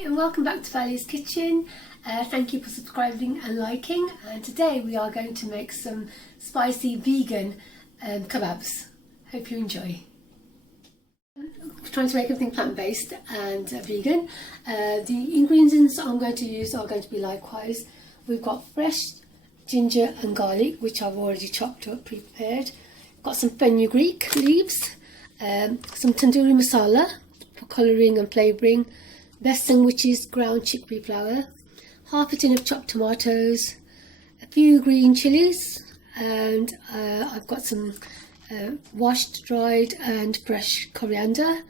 Hi and welcome back to Valley's Kitchen. Thank you for subscribing and liking, and today we are going to make some spicy vegan kebabs. Hope you enjoy. I'm trying to make everything plant-based and vegan. The ingredients I'm going to use are going to be likewise. We've got fresh ginger and garlic, which I've already chopped up, prepared. Got some fenugreek leaves, some tandoori masala for colouring and flavouring, best thing which is ground chickpea flour, half a tin of chopped tomatoes, a few green chilies, and I've got some washed, dried and fresh coriander,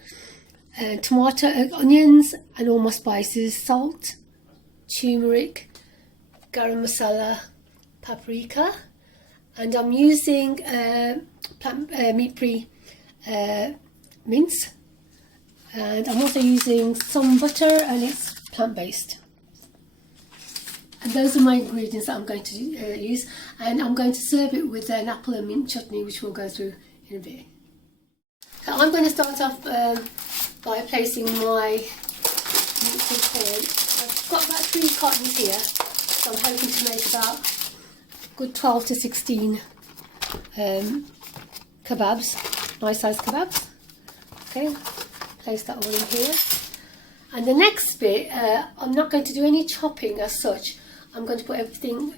tomato, onions and all my spices, salt, turmeric, garam masala, paprika, and I'm using meat-free mince, and I'm also using some butter, and it's plant-based. And those are my ingredients that I'm going to use, and I'm going to serve it with an apple and mint chutney, which we'll go through in a bit. So I'm going to start off by placing my meat prepared. I've got about 3 cartons here, so I'm hoping to make about a good 12 to 16 kebabs, nice sized kebabs. Okay, place that all in here. And the next bit, I'm not going to do any chopping as such. I'm going to put everything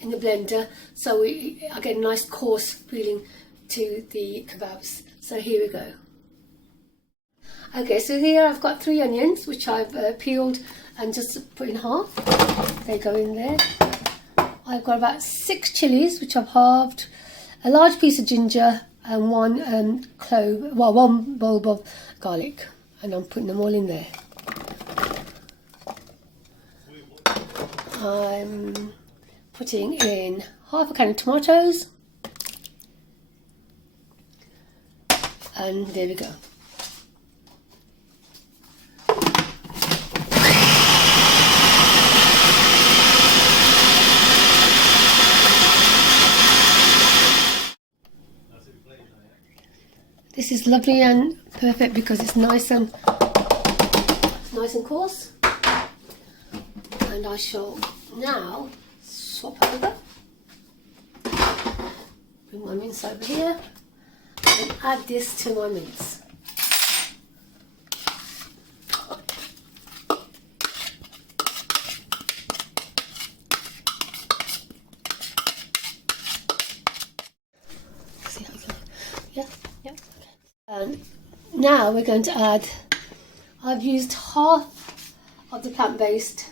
in the blender, so I get a nice coarse feeling to the kebabs. So here we go. Okay, so here I've got 3 onions which I've peeled and just put in half. They go in there. I've got about 6 chilies which I've halved, a large piece of ginger and 1 clove, well, 1 bulb of garlic, and I'm putting them all in there. I'm putting in half a can of tomatoes, and there we go. This is lovely and perfect because it's nice and coarse. And I shall now swap over, bring my mince over here and add this to my mince. See how it goes? Yeah. And now we're going to add, I've used half of the plant-based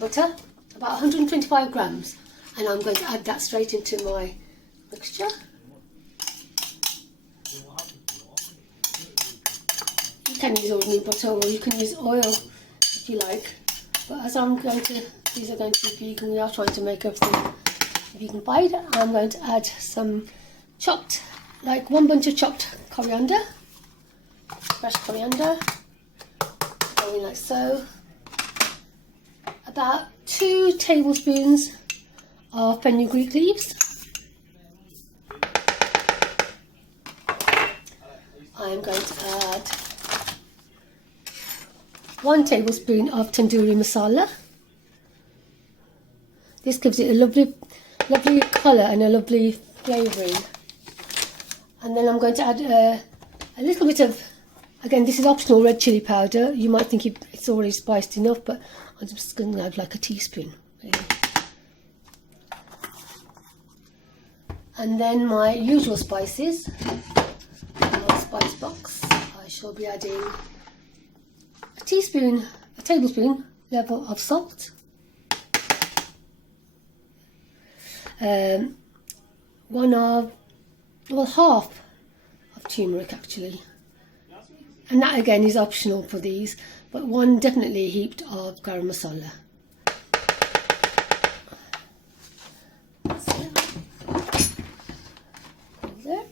butter, about 125 grams, and I'm going to add that straight into my mixture. You can use ordinary butter, or you can use oil if you like, but as these are going to be vegan, we are trying to make everything vegan fried. I'm going to add some chopped, like 1 bunch of chopped coriander, fresh coriander, going like so. About 2 tablespoons of fenugreek leaves. I'm going to add 1 tablespoon of tandoori masala. This gives it a lovely colour and a lovely flavouring. And then I'm going to add a little bit of, again, this is optional, red chilli powder. You might think it's already spiced enough, but I'm just going to add like a teaspoon, really. And then my usual spices, my spice box, I shall be adding a tablespoon level of salt, half of turmeric actually, and that again is optional for these, but 1 definitely heaped of garam masala. There.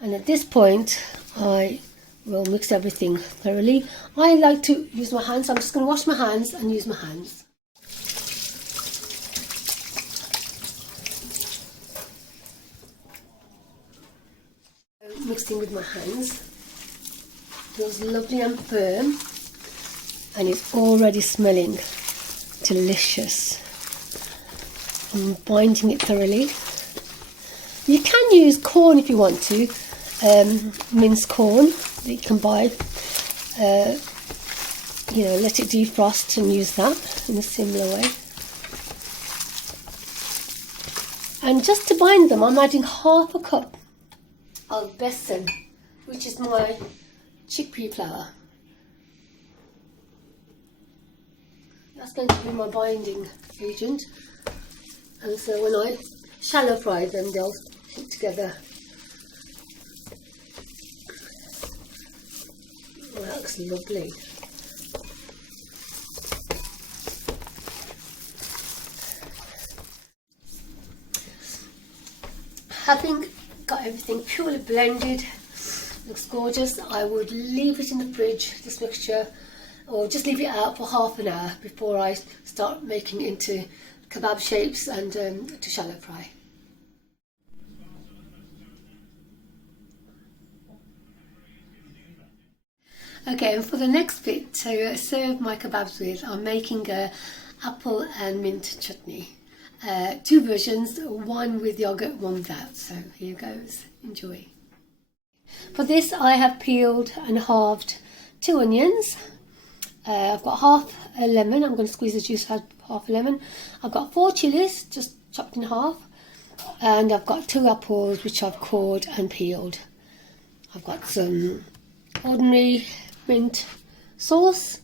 And at this point I will mix everything thoroughly. I like to use my hands, so I'm just going to wash my hands and use my hands. Mixing with my hands. feels lovely and firm, and it's already smelling delicious. I'm binding it thoroughly. You can use corn if you want to, minced corn that you can buy. You know, let it defrost and use that in a similar way. And just to bind them, I'm adding half a cup of besan, which is my chickpea flour. That's going to be my binding agent. And so when I shallow fry them, they'll stick together. Oh, that looks lovely. Having got everything purely blended, looks gorgeous. I would leave it in the fridge, this mixture, or just leave it out for half an hour before I start making it into kebab shapes and to shallow fry. Okay, and for the next bit to serve my kebabs with, I'm making a apple and mint chutney. Two versions, one with yogurt, one without. So here goes, enjoy. For this I have peeled and halved 2 onions. I've got half a lemon. I'm going to squeeze the juice out of half a lemon. I've got 4 chilies, just chopped in half. And I've got 2 apples, which I've cored and peeled. I've got some ordinary mint sauce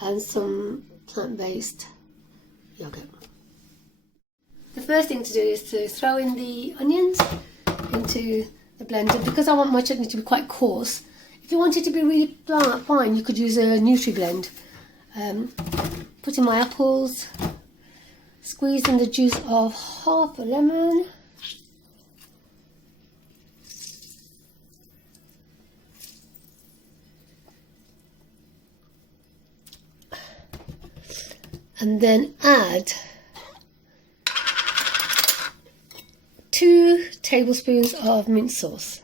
and some plant-based yogurt. The first thing to do is to throw in the onions into the blender, because I want my chutney to be quite coarse. If you want it to be really fine, you could use a Nutri-Blend. Put in my apples, squeeze in the juice of half a lemon, and then add 2 tablespoons of mint sauce.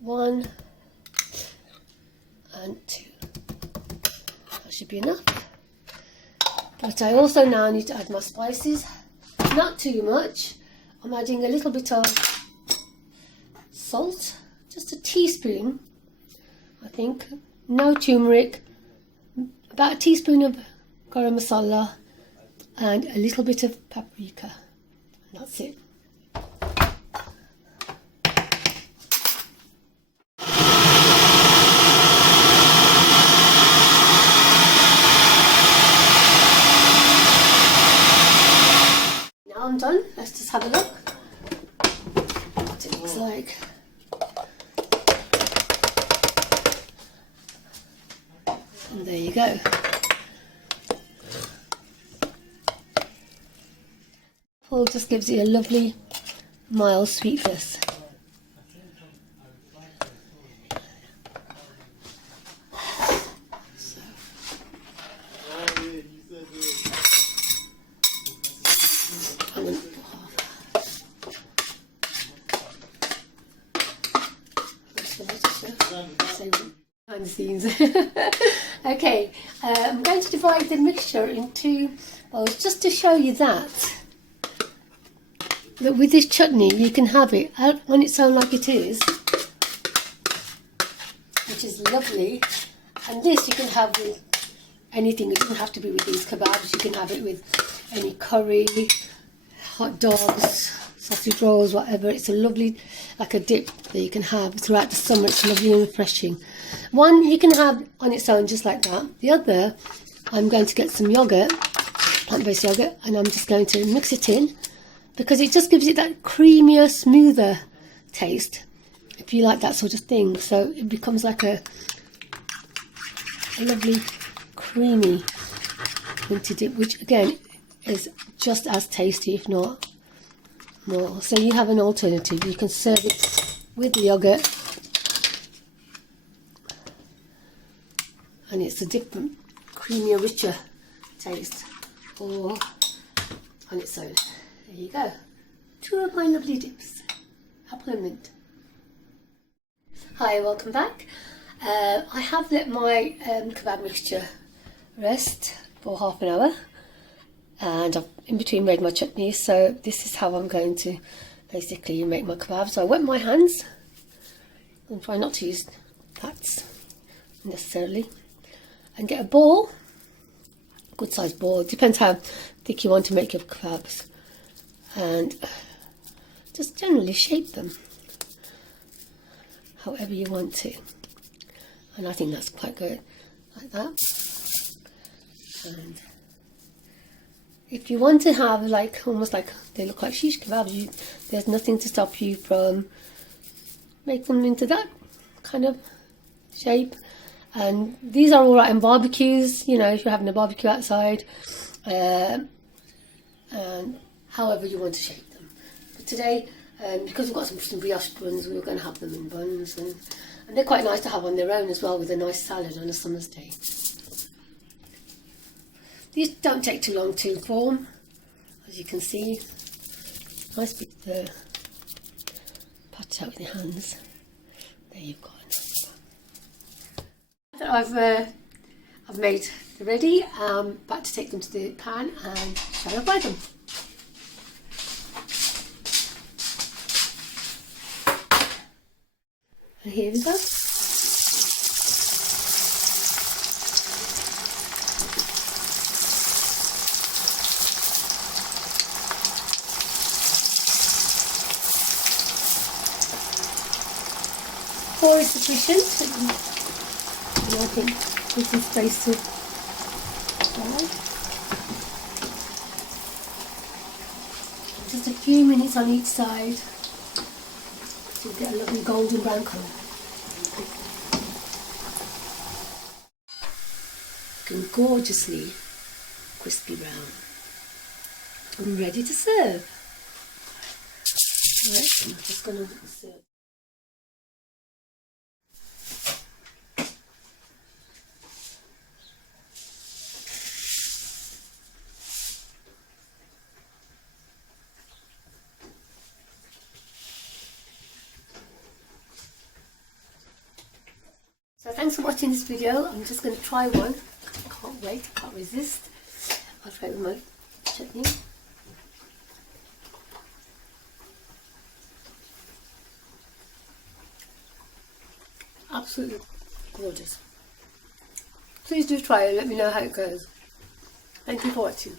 1 and 2. That should be enough. But I also now need to add my spices. Not too much. I'm adding a little bit of salt, just a teaspoon, I think. No turmeric. About a teaspoon of garam masala and a little bit of paprika. And that's it. I'm done. Let's just have a look what it looks like. And there you go. Apple just gives it a lovely mild sweetness. Behind the scenes. Okay, I'm going to divide the mixture into bowls just to show you that with this chutney you can have it out on its own like it is, which is lovely, and this you can have with anything. It doesn't have to be with these kebabs. You can have it with any curry, hot dogs, sausage rolls, whatever. It's a lovely, like a dip that you can have throughout the summer. It's lovely and refreshing. One you can have on its own just like that. The other, I'm going to get some yogurt, plant-based yogurt, and I'm just going to mix it in, because it just gives it that creamier, smoother taste, if you like that sort of thing. So it becomes like a lovely creamy minty dip, which again is just as tasty, if not more. So you have an alternative. You can serve it with the yogurt, and it's a different, creamier, richer taste, or on its own. There you go. 2 of my lovely dips, apple and mint. Hi, welcome back. I have let my kebab mixture rest for half an hour, and I've in between made my chutney. So this is how I'm going to basically make my kebabs. So I wet my hands and try not to use that necessarily, and get a bowl, good sized bowl, depends how thick you want to make your kebabs, and just generally shape them however you want to. And I think that's quite good, like that. And if you want to have like almost like they look like shish kebabs, there's nothing to stop you from make them into that kind of shape. And these are all right in barbecues, you know, if you're having a barbecue outside, and however you want to shape them. But today, because we've got some brioche buns, we're going to have them in buns, and they're quite nice to have on their own as well, with a nice salad on a summer's day. These don't take too long to form, as you can see. Nice bit pat it out with your hands. There you've got it. I've made ready. About to take them to the pan and shallow fry them. And here we go. Four is sufficient. And I think this is supposed to fry. Just a few minutes on each side to get a lovely golden brown colour. Looking gorgeously crispy brown and ready to serve. Right, I'm just going to serve. So thanks for watching this video. I'm just going to try one. I can't wait, I can't resist. I'll try it with my chutney. Absolutely gorgeous. Please do try it, let me know how it goes. Thank you for watching.